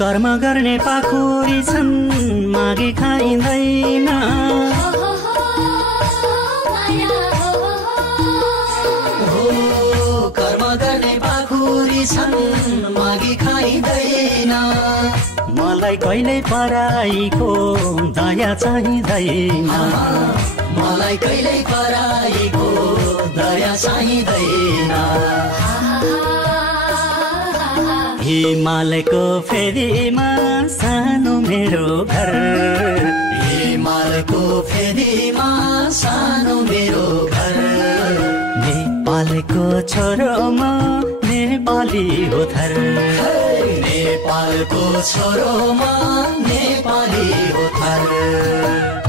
कर्म गर्ने पाखुरी छन् मागी खाइँदैन कर्म गर्ने पाखुरी छन् मागी खाइँदैन मलाई कहिल्यै पराईको दया चाहिँदैन मलाई कहिल्यै पराईको दया चाहिँदैन हिमालयको फेदीमा सानो मेरो घर हिमालयको फेदीमा सानो मेरो घर नेपालको छोरो म नेपाली हो थर नेपालको छोरो म नेपाली हो थर